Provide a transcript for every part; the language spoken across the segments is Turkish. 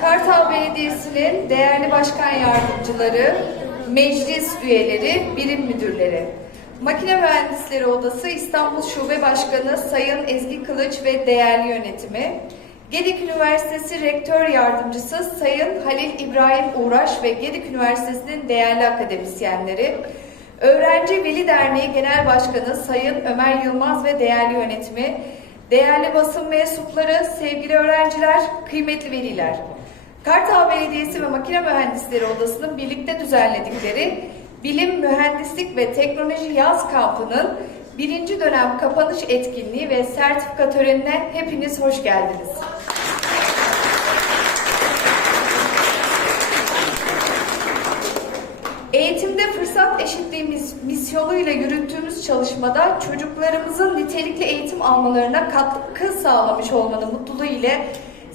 Kartal Belediyesi'nin değerli başkan yardımcıları, meclis üyeleri, birim müdürleri, Makine Mühendisleri Odası İstanbul Şube Başkanı Sayın Ezgi Kılıç ve değerli yönetimi, Gedik Üniversitesi Rektör Yardımcısı Sayın Halil İbrahim Uğraş ve Gedik Üniversitesi'nin değerli akademisyenleri, Öğrenci Veli Derneği Genel Başkanı Sayın Ömer Yılmaz ve değerli yönetimi, değerli basın mensupları, sevgili öğrenciler, kıymetli veliler. Kartal Belediyesi ve Makine Mühendisleri Odası'nın birlikte düzenledikleri Bilim, Mühendislik ve Teknoloji Yaz Kampı'nın birinci dönem kapanış etkinliği ve sertifika törenine hepiniz hoş geldiniz. Eğitimde fırsat eşitliği mis- misyonuyla yürüttüğümüz çalışmada çocuklarımızın nitelikli eğitim almalarına katkı sağlamış olmanın mutluluğu ile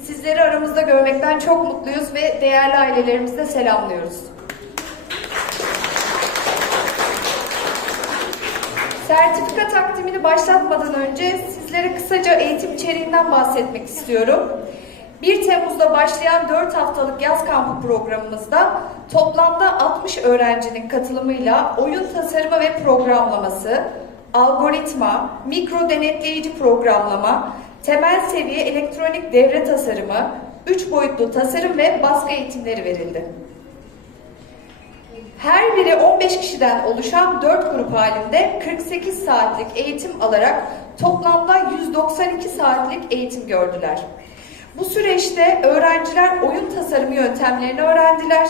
sizleri aramızda görmekten çok mutluyuz ve değerli ailelerimizi de selamlıyoruz. Sertifika takdimini başlatmadan önce sizlere kısaca eğitim içeriğinden bahsetmek istiyorum. 1 Temmuz'da başlayan 4 haftalık yaz kampı programımızda toplamda 60 öğrencinin katılımıyla oyun tasarımı ve programlaması, algoritma, mikro denetleyici programlama, temel seviye elektronik devre tasarımı, 3 boyutlu tasarım ve baskı eğitimleri verildi. Her biri 15 kişiden oluşan 4 grup halinde 48 saatlik eğitim alarak toplamda 192 saatlik eğitim gördüler. Bu süreçte öğrenciler oyun tasarımı yöntemlerini öğrendiler.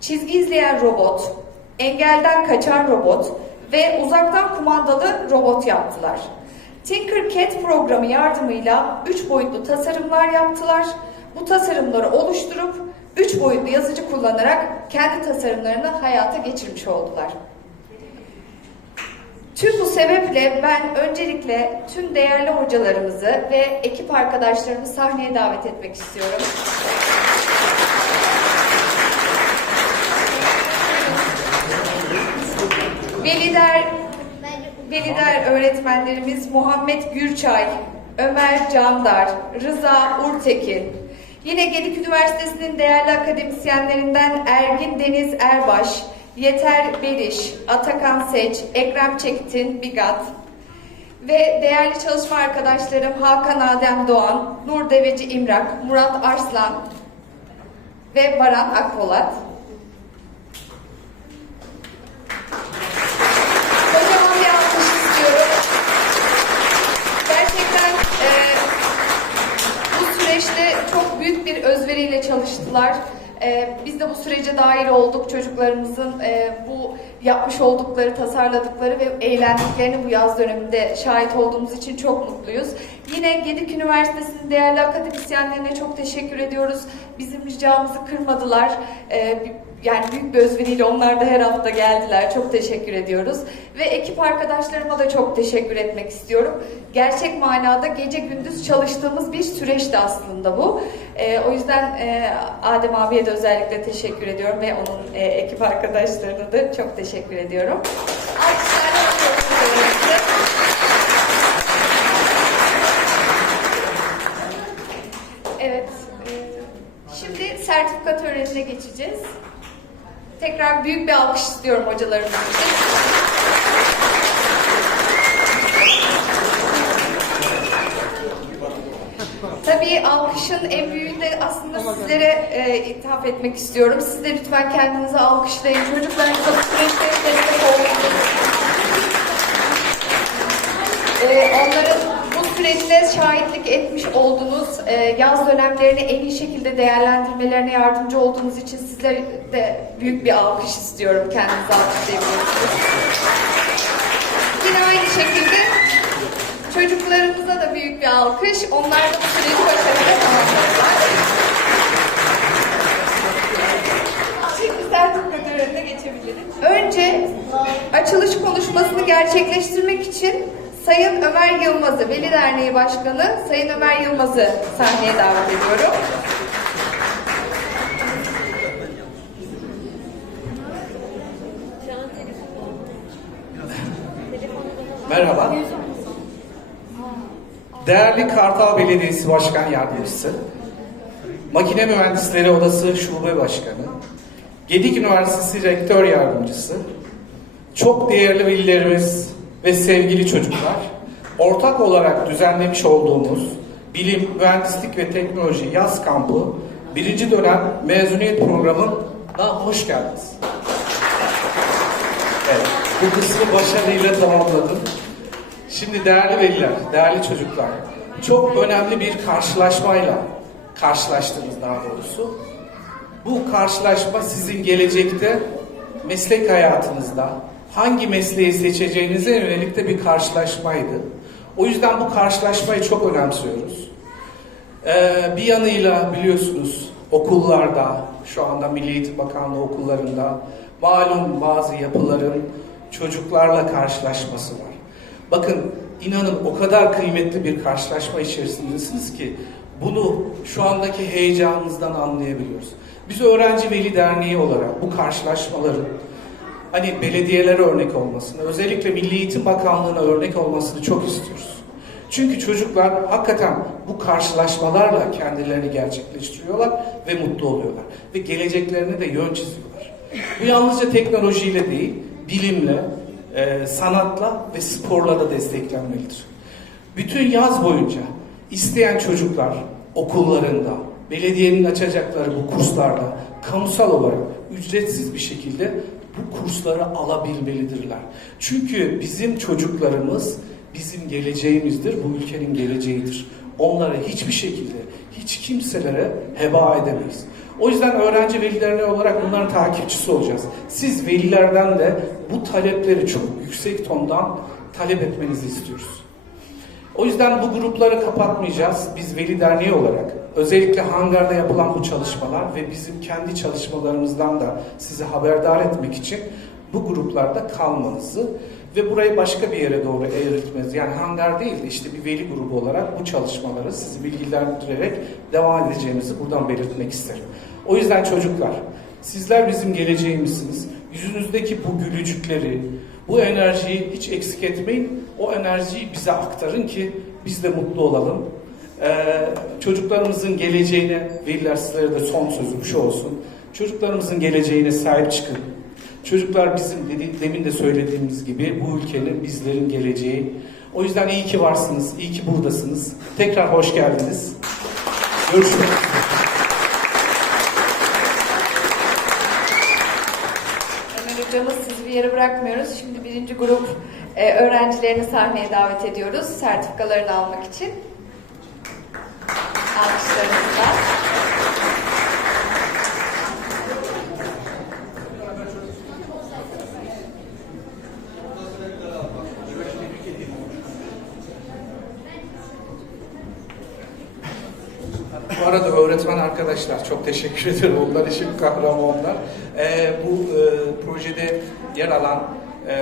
Çizgi izleyen robot, engelden kaçan robot ve uzaktan kumandalı robot yaptılar. Tinkercad programı yardımıyla 3 boyutlu tasarımlar yaptılar. Bu tasarımları oluşturup 3 boyutlu yazıcı kullanarak kendi tasarımlarını hayata geçirmiş oldular. Tüm bu sebeple ben öncelikle tüm değerli hocalarımızı ve ekip arkadaşlarımı sahneye davet etmek istiyorum. Velider, Velider öğretmenlerimiz Muhammed Gürçay, Ömer Candar, Rıza Urtekin, yine Gedik Üniversitesi'nin değerli akademisyenlerinden Ergin Deniz Erbaş, Yeter Beriş, Atakan Seç, Ekrem Çekitin Bigat ve değerli çalışma arkadaşlarım Hakan Adem Doğan, Nur Deveci İmrak, Murat Arslan ve Baran Akpolat. Bir özveriyle çalıştılar. E, biz de bu sürece dahil olduk. Çocuklarımızın e, bu yapmış oldukları, tasarladıkları ve eğlendiklerini bu yaz döneminde şahit olduğumuz için çok mutluyuz. Yine Gedik Üniversitesi'nin değerli akademisyenlerine çok teşekkür ediyoruz. Bizim ricamızı kırmadılar. E, yani büyük bir özveriyle onlar da her hafta geldiler. Çok teşekkür ediyoruz. Ve ekip arkadaşlarıma da çok teşekkür etmek istiyorum. Gerçek manada gece gündüz çalıştığımız bir süreçti aslında bu. Ee, o yüzden e, Adem abiye de özellikle teşekkür ediyorum ve onun e, ekip arkadaşlarına da çok teşekkür ediyorum. Evet. e, Şimdi sertifika törenine geçeceğiz. Tekrar büyük bir alkış istiyorum hocalarımız. Tabii alkışın en büyüğünü aslında sizlere e, ithaf etmek istiyorum. Siz de lütfen kendinizi alkışlayın. Çocuklarınıza bu süreçte destek olun. Ee, onların bu süreçte şahitlik etmiş olduğunuz e, yaz dönemlerini en iyi şekilde değerlendirmelerine yardımcı olduğunuz için sizlere de büyük bir alkış istiyorum. Kendinizi alkışlayabilirsiniz. Yine aynı şekilde çocuklarımıza da büyük bir alkış. Onlar da bu süreci başarıyla tamamladılar. Şimdi sertifika törenine geçebiliriz. Önce açılış konuşmasını gerçekleştirmek için Sayın Ömer Yılmaz'ı, Veli Derneği Başkanı Sayın Ömer Yılmaz'ı sahneye davet ediyorum. Merhaba. Değerli Kartal Belediyesi Başkan Yardımcısı, Makine Mühendisleri Odası Şube Başkanı, Gedik Üniversitesi Rektör Yardımcısı, çok değerli velilerimiz ve sevgili çocuklar, ortak olarak düzenlemiş olduğumuz Bilim, Mühendislik ve Teknoloji Yaz Kampı birinci dönem mezuniyet programına hoş geldiniz. Evet, bu kısmı başarıyla tamamladım. Şimdi değerli veliler, değerli çocuklar, çok önemli bir karşılaşmayla karşılaştınız daha doğrusu. Bu karşılaşma sizin gelecekte meslek hayatınızda hangi mesleği seçeceğinize yönelik de bir karşılaşmaydı. O yüzden bu karşılaşmayı çok önemsiyoruz. Ee, bir yanıyla biliyorsunuz okullarda, şu anda Milli Eğitim Bakanlığı okullarında malum bazı yapıların çocuklarla karşılaşması var. Bakın inanın o kadar kıymetli bir karşılaşma içerisindesiniz ki bunu şu andaki heyecanınızdan anlayabiliyoruz. Biz Öğrenci Veli Derneği olarak bu karşılaşmaların hani belediyelere örnek olmasını, özellikle Milli Eğitim Bakanlığı'na örnek olmasını çok istiyoruz. Çünkü çocuklar hakikaten bu karşılaşmalarla kendilerini gerçekleştiriyorlar ve mutlu oluyorlar. Ve geleceklerine de yön çiziyorlar. Bu yalnızca teknolojiyle değil, bilimle, e, sanatla ve sporla da desteklenmelidir. Bütün yaz boyunca isteyen çocuklar okullarında, belediyenin açacakları bu kurslarda kamusal olarak ücretsiz bir şekilde bu kursları alabilmelidirler. Çünkü bizim çocuklarımız bizim geleceğimizdir, bu ülkenin geleceğidir. Onları hiçbir şekilde, hiç kimselere heba edemeyiz. O yüzden öğrenci velilerine olarak bunların takipçisi olacağız. Siz velilerden de bu talepleri çok yüksek tondan talep etmenizi istiyoruz. O yüzden bu grupları kapatmayacağız. Biz Veli Derneği olarak özellikle hangarda yapılan bu çalışmalar ve bizim kendi çalışmalarımızdan da sizi haberdar etmek için bu gruplarda kalmanızı ve burayı başka bir yere doğru eğritmenizi yani hangar değil de işte bir veli grubu olarak bu çalışmaları sizi bilgilendirerek devam edeceğimizi buradan belirtmek isterim. O yüzden çocuklar sizler bizim geleceğimizsiniz. Yüzünüzdeki bu gülücükleri, bu enerjiyi hiç eksik etmeyin. O enerjiyi bize aktarın ki biz de mutlu olalım. Ee, çocuklarımızın geleceğine, veliler sizlere de son sözüm şu olsun. Çocuklarımızın geleceğine sahip çıkın. Çocuklar bizim dedi, demin de söylediğimiz gibi bu ülkenin bizlerin geleceği. O yüzden iyi ki varsınız, iyi ki buradasınız. Tekrar hoş geldiniz. Görüşmek. Ömer sizi bir yere bırakmıyoruz. Şimdi birinci grup e, öğrencilerini sahneye davet ediyoruz. Sertifikalarını almak için. Alkışlarınızla. Bu arada öğretmen arkadaşlar çok teşekkür ederim. Onlar için kahramanlar. Ee, bu e, projede yer alan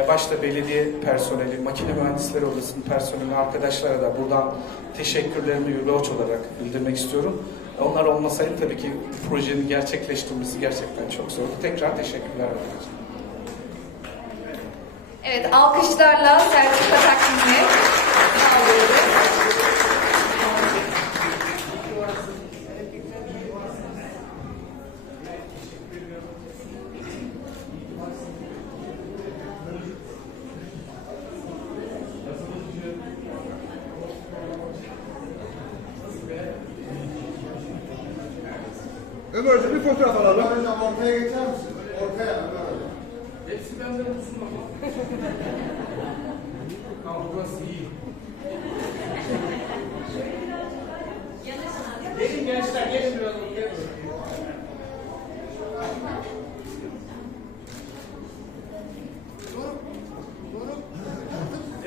başta belediye personeli, makine mühendisleri odasının personeli arkadaşlara da buradan teşekkürlerimi yürüyoç olarak bildirmek istiyorum. Onlar olmasaydı tabii ki projenin gerçekleştirmesi gerçekten çok zordu. Tekrar teşekkürler arkadaşlar. Evet, alkışlarla sertifika takdimini sağlıyoruz. Hocam ortaya geçer misin? Ortaya Ömer hocam. Hepsi benden olsun ama. tamam burası iyi. Gelin gençler gelin biraz ortaya.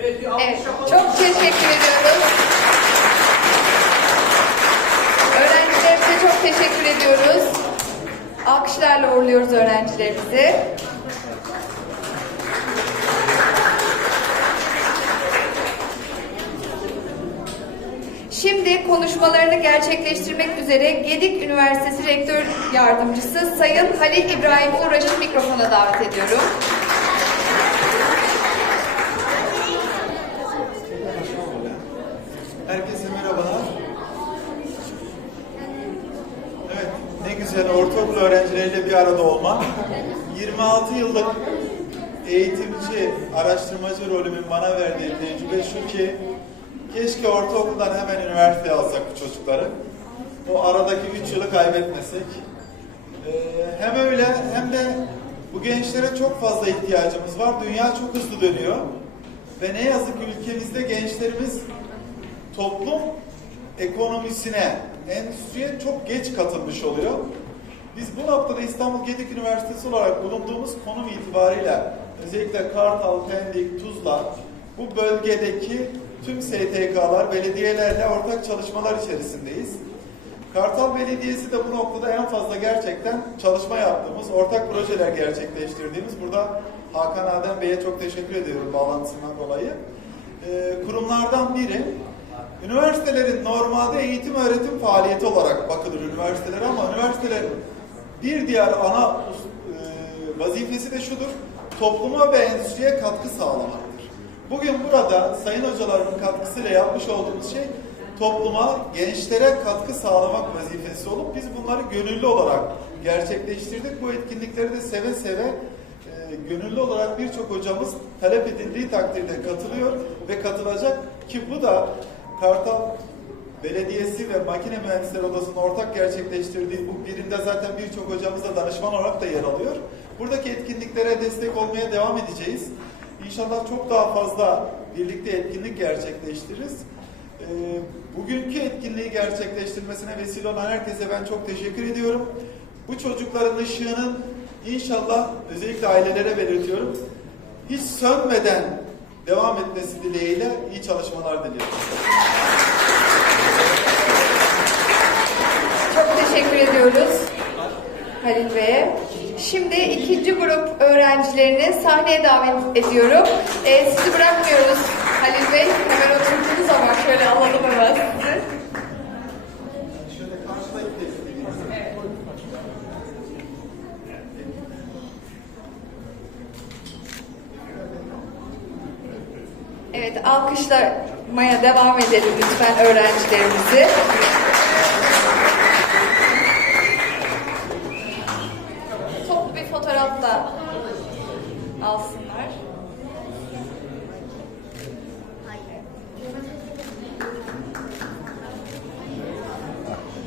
Evet, çok teşekkür ediyoruz. Öğrencilerimize çok teşekkür ediyoruz. Alkışlarla uğurluyoruz öğrencilerimizi. Şimdi konuşmalarını gerçekleştirmek üzere Gedik Üniversitesi Rektör Yardımcısı Sayın Halil İbrahim Uğraş'ı mikrofona davet ediyorum. Alsak bu çocukları. O aradaki 3 yılı kaybetmesek. Ee, hem öyle hem de bu gençlere çok fazla ihtiyacımız var. Dünya çok hızlı dönüyor. Ve ne yazık ki ülkemizde gençlerimiz toplum ekonomisine, endüstriye çok geç katılmış oluyor. Biz bu noktada İstanbul Gedik Üniversitesi olarak bulunduğumuz konum itibariyle özellikle Kartal, Pendik, Tuzla bu bölgedeki tüm STK'lar, belediyelerle ortak çalışmalar içerisindeyiz. Kartal Belediyesi de bu noktada en fazla gerçekten çalışma yaptığımız, ortak projeler gerçekleştirdiğimiz, burada Hakan Adem Bey'e çok teşekkür ediyorum bağlantısından dolayı. Ee, kurumlardan biri. Üniversitelerin normalde eğitim öğretim faaliyeti olarak bakılır üniversitelere ama üniversitelerin bir diğer ana e, vazifesi de şudur, topluma ve endüstriye katkı sağlamaktır. Bugün burada sayın hocalarımın katkısıyla yapmış olduğumuz şey topluma, gençlere katkı sağlamak vazifesi olup biz bunları gönüllü olarak gerçekleştirdik. Bu etkinlikleri de seve seve e, gönüllü olarak birçok hocamız talep edildiği takdirde katılıyor ve katılacak ki bu da Kartal Belediyesi ve Makine Mühendisleri Odası'nın ortak gerçekleştirdiği bu birinde zaten birçok hocamız da danışman olarak da yer alıyor. Buradaki etkinliklere destek olmaya devam edeceğiz. İnşallah çok daha fazla birlikte etkinlik gerçekleştiririz. Ee, bugünkü etkinliği gerçekleştirmesine vesile olan herkese ben çok teşekkür ediyorum. Bu çocukların ışığının inşallah özellikle ailelere belirtiyorum. Hiç sönmeden devam etmesi dileğiyle iyi çalışmalar diliyorum. Çok teşekkür ediyoruz Halil Bey'e. Şimdi ikinci grup öğrencilerini sahneye davet ediyorum. Ee, sizi bırakmıyoruz Halil Bey. Hemen oturduğunuz zaman şöyle alalım hemen sizi. Evet, alkışlamaya devam edelim lütfen öğrencilerimizi. Toplu bir fotoğraf da alsınlar.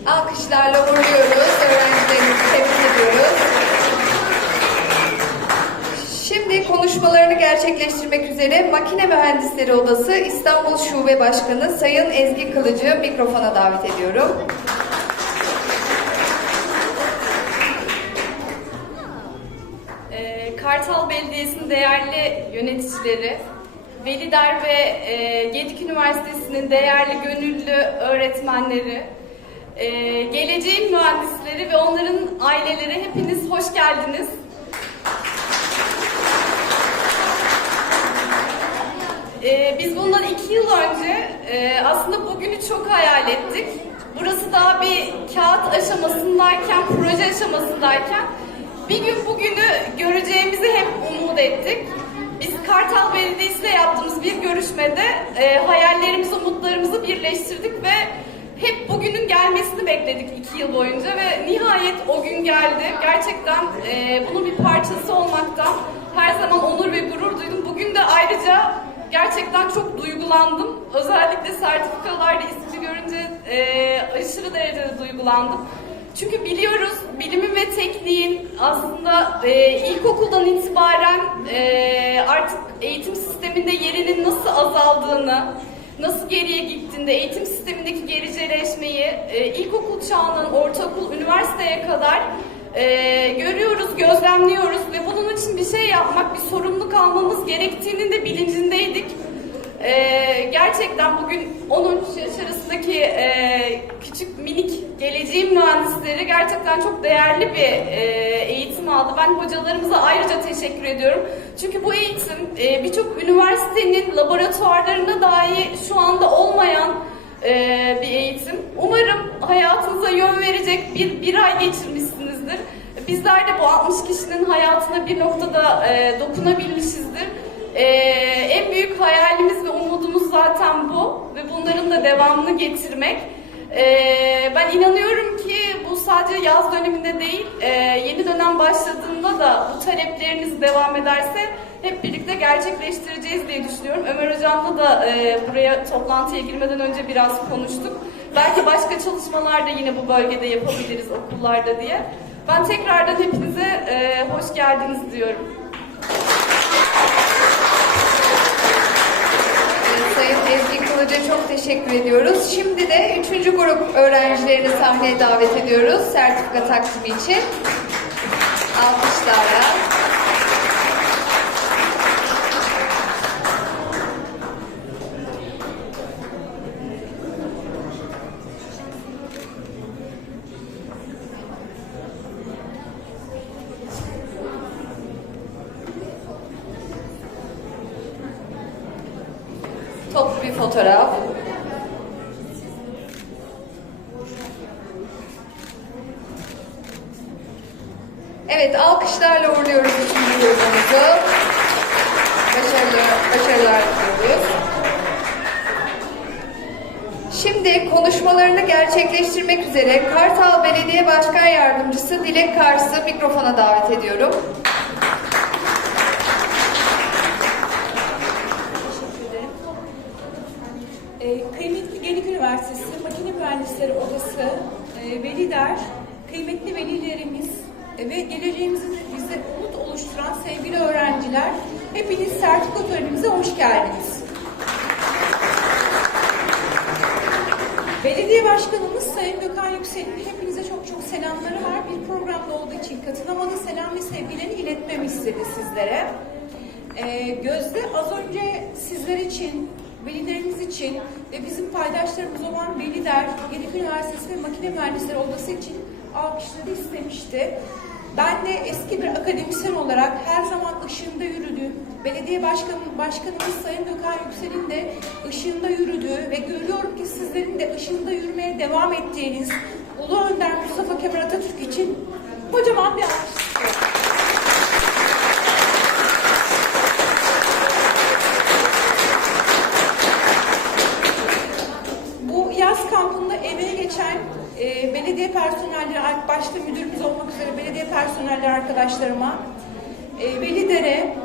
Alkışlarla uğurluyoruz. Öğrencilerimizi tebrik ediyoruz. Şimdi konuşmalarını gerçekleştirmek üzere Makine Mühendisleri Odası İstanbul Şube Başkanı Sayın Ezgi Kılıcı mikrofona davet ediyorum. Ee, Kartal Belediyesi'nin değerli yöneticileri, Velidar ve e, Gedik Üniversitesi'nin değerli gönüllü öğretmenleri, e, geleceğin mühendisleri ve onların aileleri hepiniz hoş geldiniz. Ee, biz bundan iki yıl önce e, aslında bugünü çok hayal ettik. Burası daha bir kağıt aşamasındayken, proje aşamasındayken bir gün bugünü göreceğimizi hep umut ettik. Biz Kartal Belediyesi ile yaptığımız bir görüşmede e, hayallerimizi, umutlarımızı birleştirdik ve hep bugünün gelmesini bekledik iki yıl boyunca ve nihayet o gün geldi. Gerçekten e, bunun bir parçası olmaktan her zaman onur ve gurur duydum. Bugün de ayrıca gerçekten çok duygulandım. Özellikle sertifikalarda ismini görünce e, aşırı derecede duygulandım. Çünkü biliyoruz bilimin ve tekniğin aslında e, ilkokuldan itibaren e, artık eğitim sisteminde yerinin nasıl azaldığını, nasıl geriye gittiğinde eğitim sistemindeki gericeleşmeyi e, ilkokul çağından ortaokul, üniversiteye kadar e, görüyoruz, gözlemliyoruz ve bunun için bir şey yapmak, bir sorumluluk almamız gerektiğinin de bilincindeydik. E, gerçekten bugün 13 yaş arasındaki e, küçük minik geleceğin mühendisleri gerçekten çok değerli bir e, eğitim aldı. Ben hocalarımıza ayrıca teşekkür ediyorum. Çünkü bu eğitim e, birçok üniversitenin laboratuvarlarında dahi şu anda olmayan e, bir eğitim. Umarım hayatınıza yön verecek bir, bir ay geçirmişsinizdir. Bizler de bu 60 kişinin hayatına bir noktada e, dokunabilmişizdir. E, en büyük hayalimiz ve umudumuz zaten bu ve bunların da devamını getirmek. Ee, ben inanıyorum ki bu sadece yaz döneminde değil, e, yeni dönem başladığında da bu talepleriniz devam ederse hep birlikte gerçekleştireceğiz diye düşünüyorum. Ömer Hocam'la da e, buraya toplantıya girmeden önce biraz konuştuk. Belki başka çalışmalar da yine bu bölgede yapabiliriz okullarda diye. Ben tekrardan hepinize e, hoş geldiniz diyorum. Sayın Ezgi Kılıç'a çok teşekkür ediyoruz. Şimdi de üçüncü grup öğrencilerini sahneye davet ediyoruz sertifika takdimi için. Alkışlarla. Toplu bir fotoğraf. Evet, alkışlarla uğurluyoruz üçüncü grubumuzu. Başarılı, başarılar diliyoruz. Şimdi konuşmalarını gerçekleştirmek üzere Kartal Belediye Başkan Yardımcısı Dilek Kars'ı mikrofona davet ediyorum. Ee, Kıymetli Gedik Üniversitesi Makine Mühendisleri Odası, e, veliler, kıymetli velilerimiz e, ve geleceğimizi bize umut oluşturan sevgili öğrenciler, hepiniz sertifika törenimize hoş geldiniz. Başkanımız Sayın Gökhan Yüksel'in hepinize çok çok selamları var. Bir programda olduğu için katılamadı. Selam ve sevgilerini iletmemi istedi sizlere. Ee, Gözde az önce sizler için, velilerimiz için ve bizim paydaşlarımız olan veliler, Gedik Üniversitesi ve Makine Mühendisleri Odası için alkışları istemişti. Ben de eski bir akademisyen olarak her zaman ışığında yürüdüğüm, belediye başkanı, başkanımız Sayın Gökhan Yüksel'in de ışığında yürüdüğü ve görüyorum ki sizlerin de ışığında yürümeye devam ettiğiniz Ulu Önder Mustafa Kemal Atatürk için kocaman bir alkış. Bu yaz emeği geçen e, belediye personelleri, başta müdürümüz olmak üzere belediye personelleri arkadaşlarıma, e, velilere,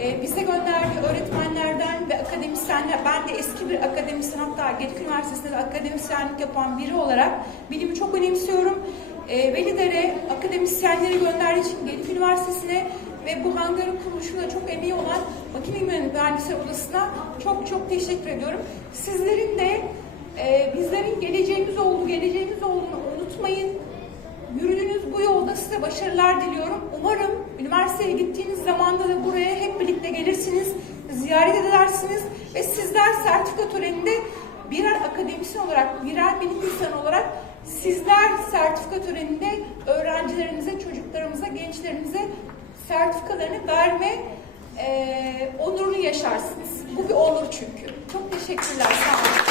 e, bize gönderdiği öğretmenlerden ve akademisyenler, ben de eski bir akademisyen hatta Gedik Üniversitesi'nde de akademisyenlik yapan biri olarak bilimi çok önemsiyorum. E, velilere, akademisyenleri gönderdiği için Gedik Üniversitesi'ne ve bu hangarın kuruluşunda çok emeği olan Makine Mühendisleri Odası'na çok çok teşekkür ediyorum. Sizlerin de ee, bizlerin geleceğimiz olduğu, geleceğimiz olduğunu unutmayın. Yürüdüğünüz bu yolda size başarılar diliyorum. Umarım üniversiteye gittiğiniz zamanda da buraya hep birlikte gelirsiniz, ziyaret edersiniz ve sizler sertifika töreninde birer akademisyen olarak, birer bilim insanı olarak sizler sertifika töreninde öğrencilerimize, çocuklarımıza, gençlerimize sertifikalarını verme eee onurunu yaşarsınız. Bu bir onur çünkü. Çok teşekkürler. Sağ olun.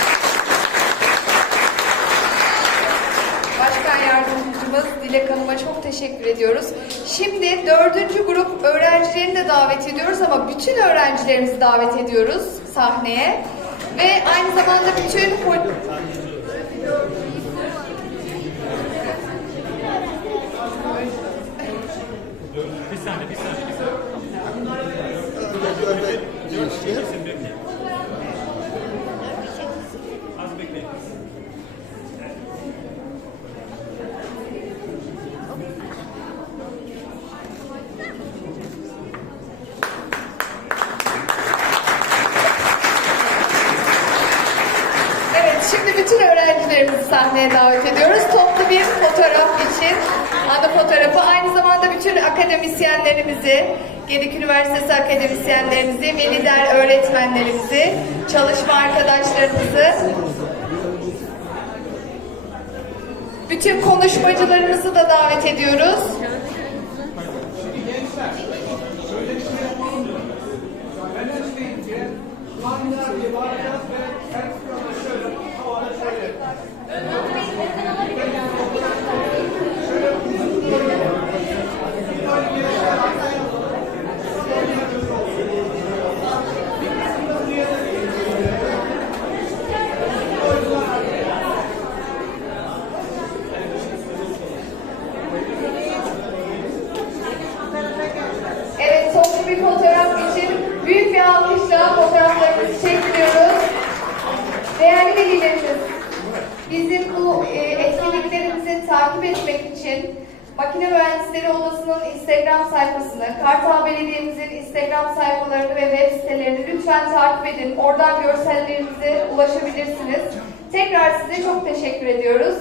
Başkan Yardımcımız Dilek Hanım'a çok teşekkür ediyoruz. Şimdi dördüncü grup öğrencilerini de davet ediyoruz ama bütün öğrencilerimizi davet ediyoruz sahneye. Ve aynı zamanda bütün sahneye davet ediyoruz. Toplu bir fotoğraf için ana fotoğrafı. Aynı zamanda bütün akademisyenlerimizi, Gedik Üniversitesi akademisyenlerimizi, Melider öğretmenlerimizi, çalışma arkadaşlarımızı, bütün konuşmacılarımızı da davet ediyoruz. Gençler, bir fotoğraf için büyük bir alkışla fotoğraflarımızı çektiriyoruz. Değerli velilerimiz, bizim bu e, etkinliklerimizi takip etmek için Makine Mühendisleri Odası'nın Instagram sayfasını, Kartal Belediye'mizin Instagram sayfalarını ve web sitelerini lütfen takip edin. Oradan görsellerimize ulaşabilirsiniz. Tekrar size çok teşekkür ediyoruz.